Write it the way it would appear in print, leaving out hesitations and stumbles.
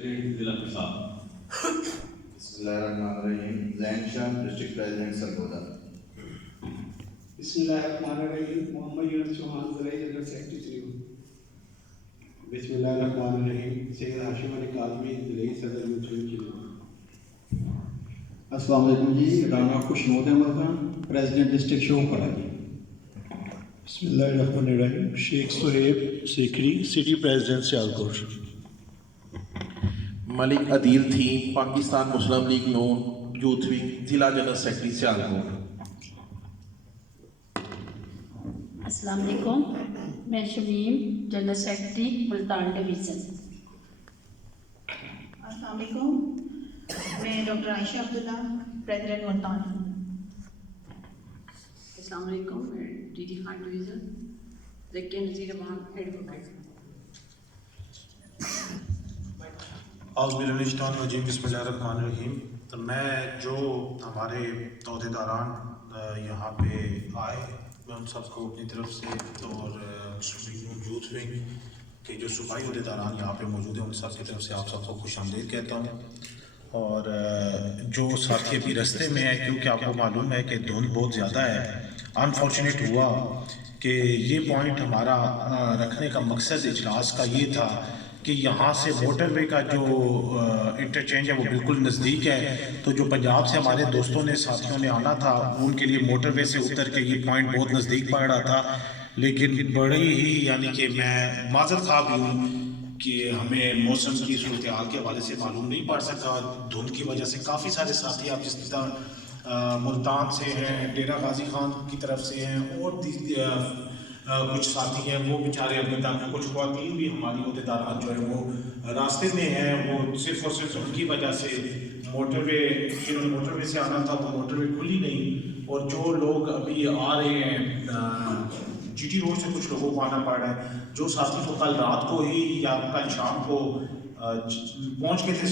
ضلع پرساد بسم اللہ الرحمن الرحیم زین شاہ ڈسٹرکٹ پریزیڈنٹ سرگودا بسم اللہ الرحمن الرحیم محمد یونس چوہان ضلعی جنرل سیکرٹری بسم اللہ الرحمن الرحیم سید ہاشم علی کاظمی ضلعی صدر منتخب السلام علیکم جی، رانا خوشنود احمد خان پریزیڈنٹ ڈسٹرکٹ شوپورہ جی۔ بسم اللہ الرحمن الرحیم شیخ سہیب سیکری سٹی پریزیڈنٹ سیالکوٹ۔ ملک عدیل تھی پاکستان مسلم لیگ نون یوتھ ونگ ضلع جنرل سیکرٹری سیالکوٹ۔ السلام علیکم، میں Shamim general secretary Multan division. السلام علیکم، میں ڈاکٹر عائشہ عبداللہ پریزیڈنٹ ملتان۔ السلام علیکم، میں ڈی ڈی خان ڈویژن ذکی نذیر امان ایڈوکیٹ۔ اعوذ باللہ من الشیطان الرجیم، بسم اللہ الرحمن الرحیم۔ تو میں جو ہمارے عہدیداران یہاں پہ آئے میں ان سب کو اپنی طرف سے اور یوتھ ونگ کے جو صوبائی عہدیداران یہاں پہ موجود ہیں ان سب کی طرف سے آپ سب کو خوش آمدید کہتا ہوں۔ اور جو ساتھی ابھی رستے میں ہے کیونکہ آپ کو معلوم ہے کہ دھند بہت زیادہ ہے، انفارچونیٹ ہوا کہ یہ پوائنٹ ہمارا رکھنے کا مقصد اجلاس کا یہ تھا کہ یہاں سے موٹر وے کا جو انٹرچینج ہے وہ بالکل نزدیک ہے، تو جو پنجاب سے ہمارے دوستوں نے ساتھیوں نے آنا تھا ان کے لیے موٹر وے سے اتر کے یہ پوائنٹ بہت نزدیک پڑ رہا تھا، لیکن بڑی ہی یعنی کہ میں معذرت خواہ بھی ہوں کہ ہمیں موسم کی صورتحال کے حوالے سے معلوم نہیں پڑ سکا دھند کی وجہ سے۔ کافی سارے ساتھی آپ جس طرح ملتان سے ہیں، ڈیرہ غازی خان کی طرف سے ہیں اور کچھ ساتھی ہیں وہ بیچارے اپنے تک، کچھ خواتین بھی ہماری عہدیداران جو ہے وہ راستے میں ہیں، وہ صرف اور صرف ان کی وجہ سے موٹر وے جنہوں نے موٹر وے سے آنا تھا وہ موٹر وے کھلی نہیں، اور جو لوگ ابھی آ رہے ہیں جی ٹی روڈ سے کچھ لوگوں کو آنا پڑ رہا ہے، جو ساتھی کو کل رات کو ہی یا کل شام کو پہنچ کے تھے